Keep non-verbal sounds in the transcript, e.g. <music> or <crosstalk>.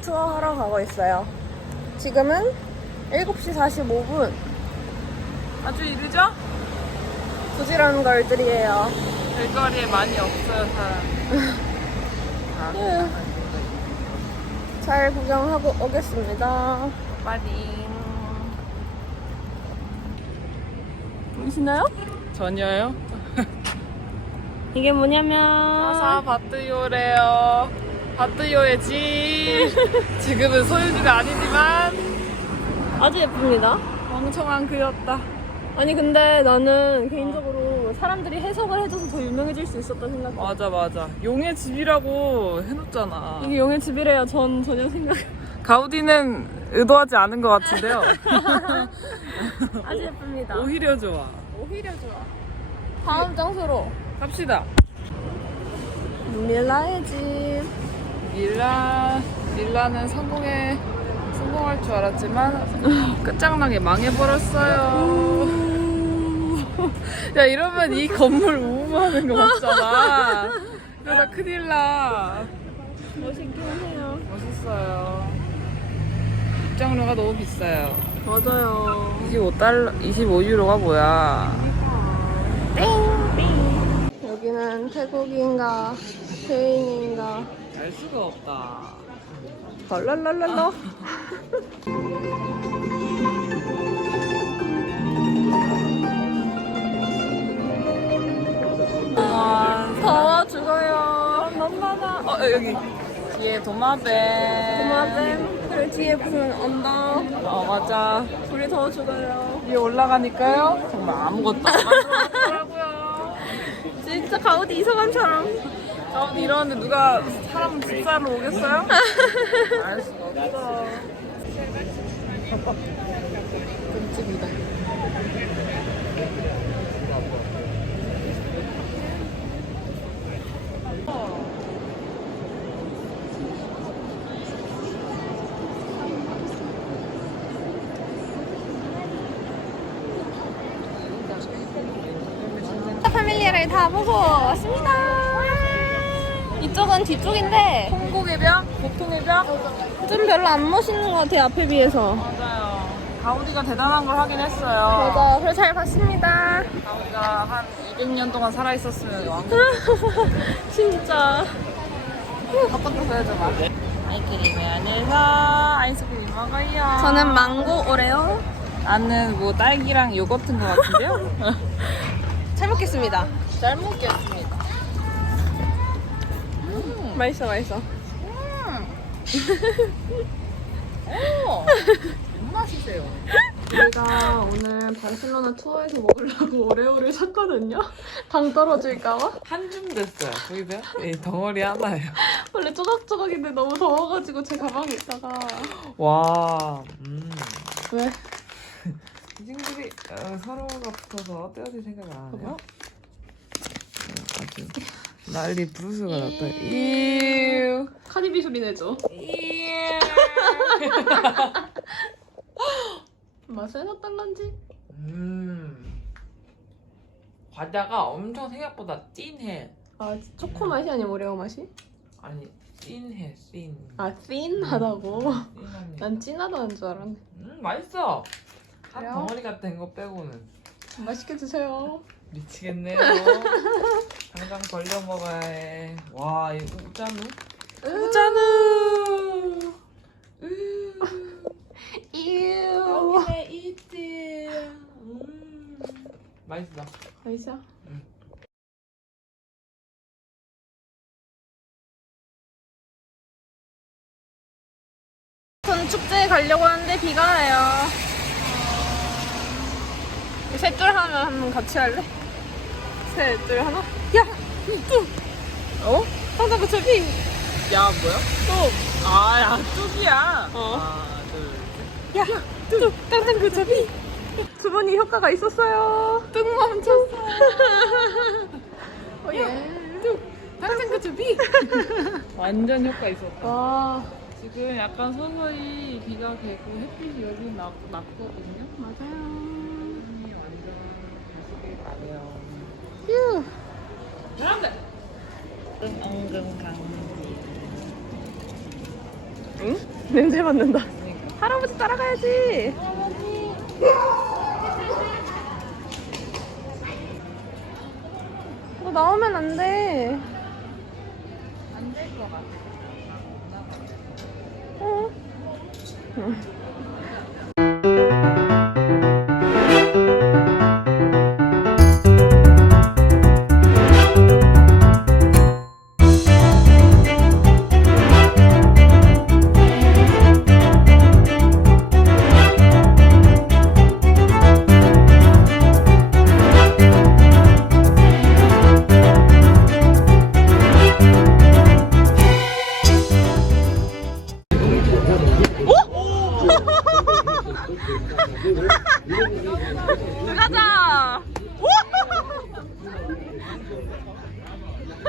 투어 하러 가고 있어요. 지금은 7시 45분. 아주 이르죠? 부지런한 걸들이에요. 길거리에 많이 없어요 사람. 예. <laughs> 잘 구경하고 오겠습니다. 빨리. 보이시나요? 전혀요? 이게 뭐냐면 <laughs> 가사 바트요래요. 바트요의 집. 지금은 소유주가 아니지만 아주 예쁩니다. 멍청한 그였다. 아니 근데 나는 개인적으로 사람들이 해석을 해줘서 더 유명해질 수 있었다 생각해. 맞아 맞아. 용의 집이라고 해놓잖아. 이게 용의 집이래요. 전 전혀 생각. 가우디는 의도하지 않은 것 같은데요. <laughs> 아주 예쁩니다. 오히려 좋아. 오히려 좋아. 다음 장소로 갑시다. 밀라의 집. 밀라 밀라는 성공에 성공할 줄 알았지만 <laughs> 끝장나게 망해버렸어요. <laughs> 야 이러면 이 건물 우웅하는 거 맞잖아. 이러다 큰일 나. 멋있긴 해요. 멋있어요. 입장료가 너무 비싸요. 맞아요. 25달러, 25유로가 뭐야? 여기는 태국인가 스페인인가 알 수가 없다. 덜랄랄랄라. 와, 더워 죽어요. 너무하다. 어, 여기. 뒤에 도마뱀. 도마뱀 그리고 뒤에 무슨 언덕. 어, 맞아. 우리 더워 죽어요. 위에 올라가니까요. 정말 아무것도 안 <laughs> 만들어더라고요. 진짜 가우디 이사감처럼. 아, 이러는데 누가 사람 집사로 오겠어요? 알 수가 없어. 끔찍이다. 파밀리아를 다 보고 왔습니다. 이쪽은 뒤쪽인데 통곡의 벽? 보통의 벽? 좀 별로 안 멋있는 것 같아요 앞에 비해서. 맞아요. 가우디가 대단한 걸 하긴 했어요. 맞아. 그래 잘 봤습니다. 가우디가 한 200년 동안 살아 있었으면 왕국 <laughs> 진짜. 바꿔서 해줘 봐. 아이스크림 안에서 아이스크림 먹어요. 저는 망고 오레오. 나는 뭐 딸기랑 요거트인 것 같은데요? <laughs> <laughs> 잘 먹겠습니다. 잘 먹겠습니다. 맛있어 맛있어. <laughs> 오, <laughs> 맛이세요. 우리가 오늘 바르셀로나 투어에서 먹으려고 오레오를 샀거든요. 당 떨어질까봐. 한줌 됐어요. 보이세요? 이 덩어리 하나예요. 원래 조각조각인데 너무 더워가지고 제 가방에 있다가. 와, 음. 왜? <laughs> 이 친구들이 어, 서로가 붙어서 떼어질 생각을 안 하네요. 어, 아주 난리 부르스가 났다. 이유. 카디비 소리 내죠. 이유. 맛은 어떨런지? 음. 과자가 엄청 생각보다 찐해. 아 초코 맛이 아니면 오레오 맛이? 아니, 찐해, 찐. 아 찐하다고? 찐합니다. 난 찐하다는 줄 알았네. 음, 맛있어. 한 그래요? 덩어리 같은 거 빼고는. 맛있게 드세요. 미치겠네요. <laughs> 당장 걸려 먹어야 해. 와, 이거 우짜누? 우짜누! 으. <laughs> 이유. 여기네 있지. 음. 맛있어. 맛있어? 응. 전 축제에 가려고 하는데 비가 와요. 셋줄 하면 한번 같이 할래? 셋줄 하나? 야! 뚝! 어? 그 저기! 야, 뭐야? 뚝! 아, 야, 뚝이야. 어. 하나, 둘, 셋. 야! 뚝! 그 저기! 두 번이 효과가 있었어요. 뚝 멈췄어. 어, 예. 뚝! 그 저기! 완전 효과 있었다. 와, 지금 약간 서서히 비가 개고 햇빛이 여기 났, 났거든요. 맞아요. 완전 가시길 바래요. 응? 냄새 맡는다. 할아버지 따라가야지. 너 나오면 안 돼. 안 될 것 같아. 어? 가